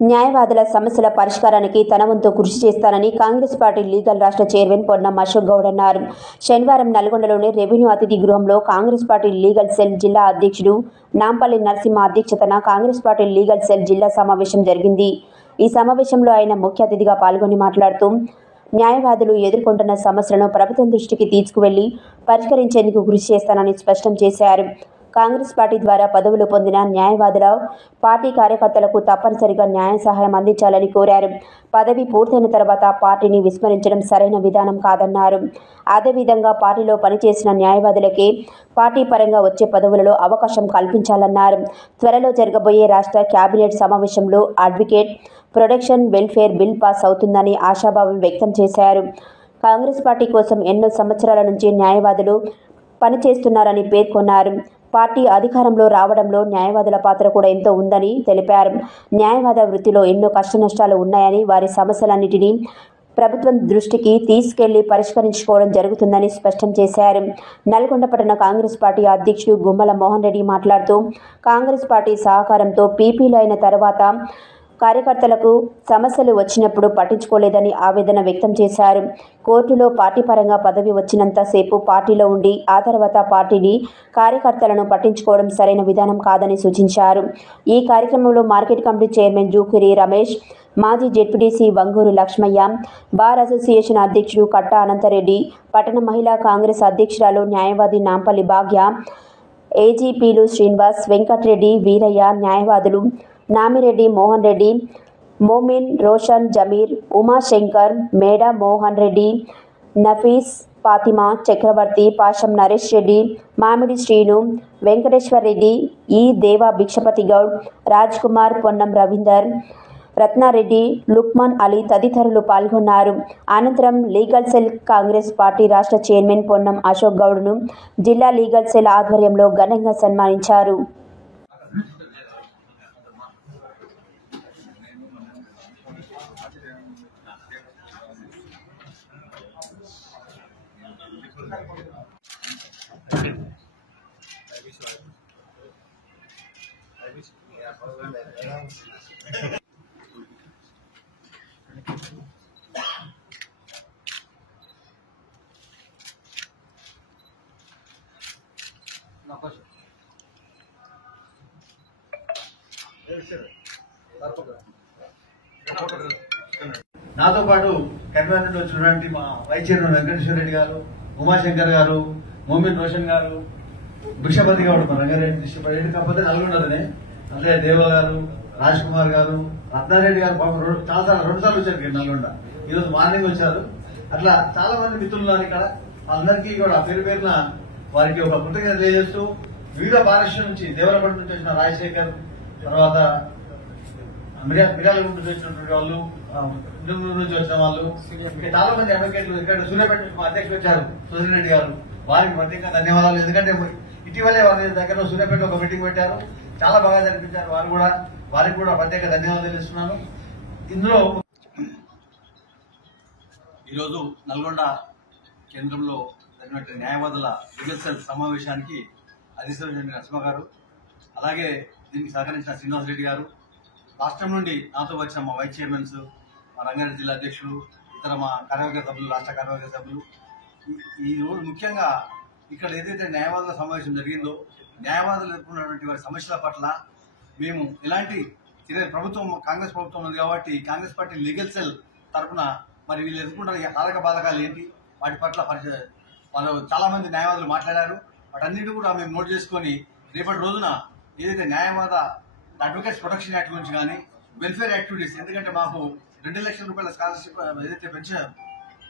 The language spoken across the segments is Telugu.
న్యాయవాదుల సమస్యల పరిష్కారానికి తన వంతు కృషి చేస్తానని కాంగ్రెస్ పార్టీ లీగల్ రాష్ట్ర చైర్మన్ పొన్నం అశోక్ గౌడ్ అన్నారు. శనివారం నల్గొండలోని రెవెన్యూ అతిథి గృహంలో కాంగ్రెస్ పార్టీ లీగల్ సెల్ జిల్లా అధ్యక్షుడు నాంపల్లి నరసింహ అధ్యక్షతన కాంగ్రెస్ పార్టీ లీగల్ సెల్ జిల్లా సమావేశం జరిగింది. ఈ సమావేశంలో ఆయన ముఖ్య అతిథిగా పాల్గొని మాట్లాడుతూ న్యాయవాదులు ఎదుర్కొంటున్న సమస్యలను ప్రభుత్వం దృష్టికి తీసుకువెళ్లి పరిష్కరించేందుకు కృషి చేస్తానని స్పష్టం చేశారు. కాంగ్రెస్ పార్టీ ద్వారా పదవులు పొందిన న్యాయవాదుల పార్టీ కార్యకర్తలకు తప్పనిసరిగా న్యాయ సహాయం అందించాలని కోరారు. పదవి పూర్తయిన తర్వాత పార్టీని విస్మరించడం సరైన విధానం కాదన్నారు. అదేవిధంగా పార్టీలో పనిచేసిన న్యాయవాదులకే పార్టీ పరంగా వచ్చే పదవులలో అవకాశం కల్పించాలన్నారు. త్వరలో జరగబోయే రాష్ట్ర కేబినెట్ సమావేశంలో advocate protection welfare bill pass అవుతుందని ఆశాభావం వ్యక్తం చేశారు. కాంగ్రెస్ పార్టీ కోసం ఎన్నో సంవత్సరాల నుంచి న్యాయవాదులు పనిచేస్తున్నారని పేర్కొన్నారు. పార్టీ అధికారంలో రావడంలో న్యాయవాదుల పాత్ర కూడా ఎంతో ఉందని తెలిపారు. న్యాయవాద వృత్తిలో ఎన్నో కష్టనష్టాలు ఉన్నాయని, వారి సమస్యలన్నిటినీ ప్రభుత్వం దృష్టికి తీసుకెళ్లి పరిష్కరించుకోవడం జరుగుతుందని స్పష్టం చేశారు. నల్గొండ పట్టణ కాంగ్రెస్ పార్టీ అధ్యక్షుడు గుమ్మల మోహన్ రెడ్డి మాట్లాడుతూ కాంగ్రెస్ పార్టీ సహకారంతో పీపీలు అయిన తర్వాత కార్యకర్తలకు సమస్యలు వచ్చినప్పుడు పట్టించుకోలేదని ఆవేదన వ్యక్తం చేశారు. కోర్టులో పార్టీ పరంగా పదవి వచ్చినంతసేపు పార్టీలో ఉండి ఆ తర్వాత పార్టీని కార్యకర్తలను పట్టించుకోవడం సరైన విధానం కాదని సూచించారు. ఈ కార్యక్రమంలో market committee chairman Jukiri Ramesh, మాజీ ZPTC Vanguru Lakshmaiah, bar association అధ్యక్షుడు కట్ట అనంతరెడ్డి, పట్టణ మహిళా కాంగ్రెస్ అధ్యక్షురాలు న్యాయవాది నాంపల్లి భాగ్య, ఏజీపీలు శ్రీనివాస్, వెంకట్రెడ్డి, వీరయ్య, న్యాయవాదులు నామిరెడ్డి మోహన్ రెడ్డి, మోమిన్, రోషన్, జమీర్, ఉమాశంకర్, మేడ మోహన్ రెడ్డి, నఫీస్, ఫాతిమా, చక్రవర్తి, పాషం నరేష్ రెడ్డి, మామిడి శ్రీను, వెంకటేశ్వర్ రెడ్డి, ఈ దేవా భిక్షపతి గౌడ్, రాజ్ కుమార్, పొన్నం రవీందర్, రత్నారెడ్డి, లుక్మాన్ అలీ తదితరులు పాల్గొన్నారు. అనంతరం లీగల్ సెల్ కాంగ్రెస్ పార్టీ రాష్ట్ర చైర్మన్ పొన్నం అశోక్ గౌడ్ను జిల్లా లీగల్ సెల్ ఆధ్వర్యంలో ఘనంగా సన్మానించారు. నాతో పాటు కన్వీనర్ నుండి వచ్చినటువంటి మా వైస్ చైర్మన్ వెంకటేశ్వర రెడ్డి గారు, ఉమాశంకర్ గారు, మోమిన్ రోషన్ గారు, భిక్షపతి గౌడ్, మా రంగారెడ్డి కాకపోతే నల్గొండలోనే, అట్లే దేవ గారు, రాజ్ కుమార్ గారు, రత్నారెడ్డి గారు చాలా రెండు సార్లు వచ్చారు నల్గొండ. ఈరోజు మార్నింగ్ వచ్చారు. అట్లా చాలా మంది మిత్రులు ఉన్నారు ఇక్కడ. అందరికీ కూడా పేరు పేరున వారికి ఒక కృతజ్ఞత తెలియజేస్తూ వివిధ పారిశ్రమ నుంచి దేవరపల్లి నుంచి వచ్చిన రాజశేఖర్, తర్వాత మిర్యాలగూడ నుంచి వచ్చినటువంటి వాళ్ళు, నుంచి వచ్చిన వాళ్ళు, ఇంకా చాలా మంది అడ్వకేట్లు ఇక్కడ సూర్యాపేట నుంచి మా అధ్యక్షులు వచ్చారు సుధీర్ రెడ్డి గారు. వారికి ప్రత్యేకంగా ధన్యవాదాలు. ఎందుకంటే ఇటీవలే వారి దగ్గర సూర్యాపేటలో ఒక మీటింగ్ పెట్టారు, చాలా బాగా జరిపించారు. వారికి కూడా ప్రత్యేక ధన్యవాదాలు తెలుస్తున్నాను. ఇందులో ఈరోజు నల్గొండ కేంద్రంలో జరిగినటువంటి న్యాయవాదుల లీగల్ సెల్ సమావేశానికి అధిష్టాన నరసింహ గారు, అలాగే దీనికి సహకరించిన శ్రీనివాస్ రెడ్డి గారు, రాష్ట్రం నుండి నాతో వచ్చిన మా వైస్ చైర్మన్స్, మా రంగారెడ్డి జిల్లా అధ్యక్షులు, ఇతర మా కార్యవర్గ సభ్యులు, రాష్ట్ర కార్యవర్గ సభ్యులు, ఈ రోజు ముఖ్యంగా ఇక్కడ ఏదైతే న్యాయవాదుల సమావేశం జరిగిందో న్యాయవాదులు ఎదుర్కొన్నటువంటి వారి సమస్యల పట్ల మేము ఎలాంటి ప్రభుత్వం కాంగ్రెస్ ప్రభుత్వం ఉంది కాబట్టి కాంగ్రెస్ పార్టీ లీగల్ సెల్ తరఫున మరి వీళ్ళు ఎదుర్కొంటున్న కారక బాధకాలు ఏంటి, వాటి పట్ల వాళ్ళు చాలా మంది న్యాయవాదులు మాట్లాడారు. వాటన్నిటి కూడా మేము నోట్ చేసుకుని రేపటి రోజున ఏదైతే న్యాయవాద అడ్వకేట్స్ ప్రొటెక్షన్ యాక్ట్ గురించి కానీ వెల్ఫేర్ యాక్టివిటీస్, ఎందుకంటే మాకు 2 లక్షల రూపాయల స్కాలర్షిప్ ఏదైతే పెన్షన్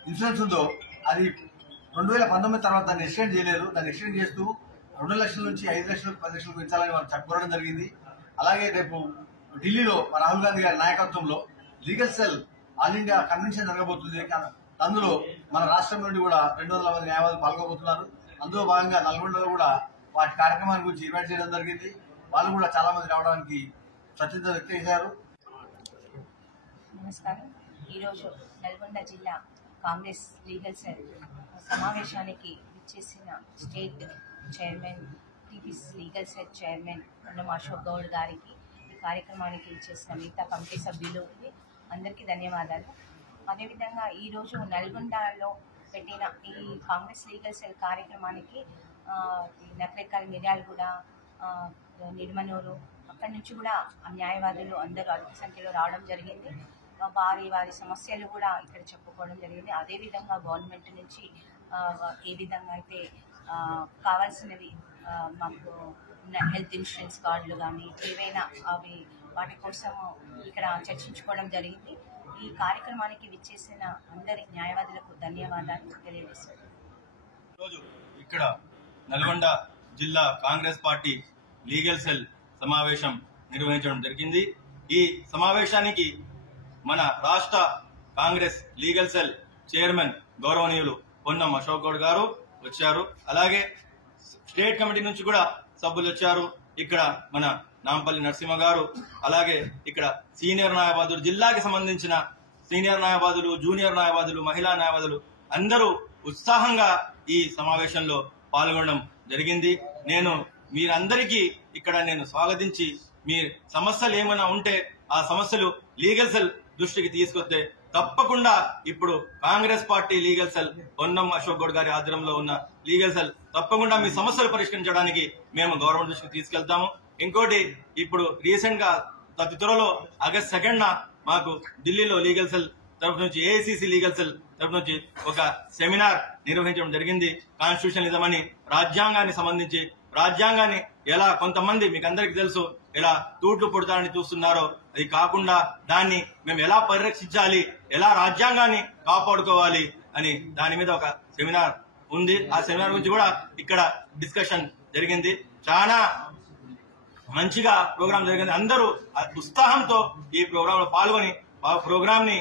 ఇన్సూరెన్స్ ఉందో అది 2019 తర్వాత దాన్ని ఎక్స్టెండ్ చేయలేదు. దాన్ని ఎక్స్టెండ్ చేస్తూ 2 లక్షల నుంచి 5 లక్షలకు 10 లక్షలకు పెంచాలని వాళ్ళు చెప్పడం జరిగింది. అలాగే రేపు ఢిల్లీలో రాహుల్ గాంధీ గారి నాయకత్వంలో legal cell all India convention జరగబోతుంది. అందులో మన రాష్ట్రం నుండి కూడా 200 మంది న్యాయవాదులు పాల్గొబోతున్నారు. అందులో భాగంగా నల్గొండలో కూడా వాటి కార్యక్రమాల గురించి ఇన్వైట్ చేయడం జరిగింది. వాళ్ళు కూడా చాలా మంది రావడానికి స్వచ్ఛత వ్యక్తం చేశారు. నమస్కారం. ఈరోజు నల్గొండ జిల్లా కాంగ్రెస్ లీగల్ సెల్ సమావేశానికి ఇచ్చేసిన state chairman TPC legal cell chairman Ponnam Ashok Goud గారికి ఈ కార్యక్రమానికి చేసిన మిగతా కమిటీ సభ్యులు అందరికీ ధన్యవాదాలు. అదేవిధంగా ఈరోజు నల్గొండలో పెట్టిన ఈ కాంగ్రెస్ లీగల్ సెల్ కార్యక్రమానికి నకరేకల్, మిర్యాలగూడ, నిర్మనూరు అక్కడి నుంచి కూడా న్యాయవాదులు అందరూ అధిక సంఖ్యలో రావడం జరిగింది. వారి సమస్యలు కూడా ఇక్కడ చెప్పుకోవడం జరిగింది. అదేవిధంగా గవర్నమెంట్ నుంచి ఏ విధంగా అయితే కావాల్సినవి మాకు హెల్త్ ఇన్సూరెన్స్ కార్డులు కానీ ఏవైనా వాటి కోసం ఇక్కడ చర్చించుకోవడం జరిగింది. ఈ కార్యక్రమానికి విచ్చేసిన అందరి న్యాయవాదులకు ధన్యవాదాలు తెలియజేస్తున్నాను. ఈరోజు ఇక్కడ నల్గొండ జిల్లా కాంగ్రెస్ పార్టీ లీగల్ సెల్ సమావేశం నిర్వహించడం జరిగింది. ఈ సమావేశానికి మన రాష్ట్ర కాంగ్రెస్ లీగల్ సెల్ చైర్మన్ గౌరవనీయులు పొన్నం అశోక్ గౌడ్ గారు వచ్చారు. అలాగే స్టేట్ కమిటీ నుంచి కూడా సభ్యులు వచ్చారు. ఇక్కడ మన నాంపల్లి నరసింహ గారు, అలాగే ఇక్కడ సీనియర్ న్యాయవాదులు, జిల్లాకి సంబంధించిన సీనియర్ న్యాయవాదులు, జూనియర్ న్యాయవాదులు, మహిళా న్యాయవాదులు అందరూ ఉత్సాహంగా ఈ సమావేశంలో పాల్గొనడం జరిగింది. నేను మీరందరికీ ఇక్కడ స్వాగతించి మీ సమస్యలు ఏమైనా ఉంటే ఆ సమస్యలు లీగల్ సెల్ దృష్టికి తీసుకొస్తే తప్పకుండా ఇప్పుడు Congress party legal cell Ponnam Ashok Goud గారి ఆధ్వర్యంలో ఉన్న లీగల్ సెల్ తప్పకుండా మీ సమస్యలు పరిష్కరించడానికి మేము గవర్నమెంట్ దృష్టికి తీసుకెళ్తాము. ఇంకోటి, ఇప్పుడు రీసెంట్ గా అతి త్వరలో ఆగస్ట్ 2న మాకు ఢిల్లీలో లీగల్ సెల్ తరఫు నుంచి, ఏఐసిసి లీగల్ సెల్ తరఫు నుంచి ఒక సెమినార్ నిర్వహించడం జరిగింది. కాన్స్టిట్యూషనలిజం అని, రాజ్యాంగాన్ని సంబంధించి, రాజ్యాంగాన్ని ఎలా కొంతమంది మీకు అందరికీ తెలుసు ఎలా తూట్లు పుడతారని చూస్తున్నారో అది కాకుండా దాన్ని మేము ఎలా పరిరక్షించాలి, ఎలా రాజ్యాంగాన్ని కాపాడుకోవాలి అని దాని మీద ఒక సెమినార్ ఉంది. ఆ సెమినార్ గురించి కూడా ఇక్కడ డిస్కషన్ జరిగింది. చాలా మంచిగా ప్రోగ్రామ్ జరిగింది. అందరూ ఉత్సాహంతో ఈ ప్రోగ్రామ్ లో పాల్గొని ఆ ప్రోగ్రామ్ ని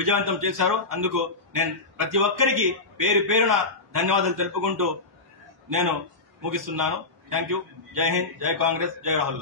విజయవంతం చేశారు. అందుకు నేను ప్రతి ఒక్కరికి పేరు పేరున ధన్యవాదాలు తెలుపుకుంటూ నేను ముగిస్తున్నాను. Thank you. జై హింద్, జై కాంగ్రెస్, జై రాహుల్.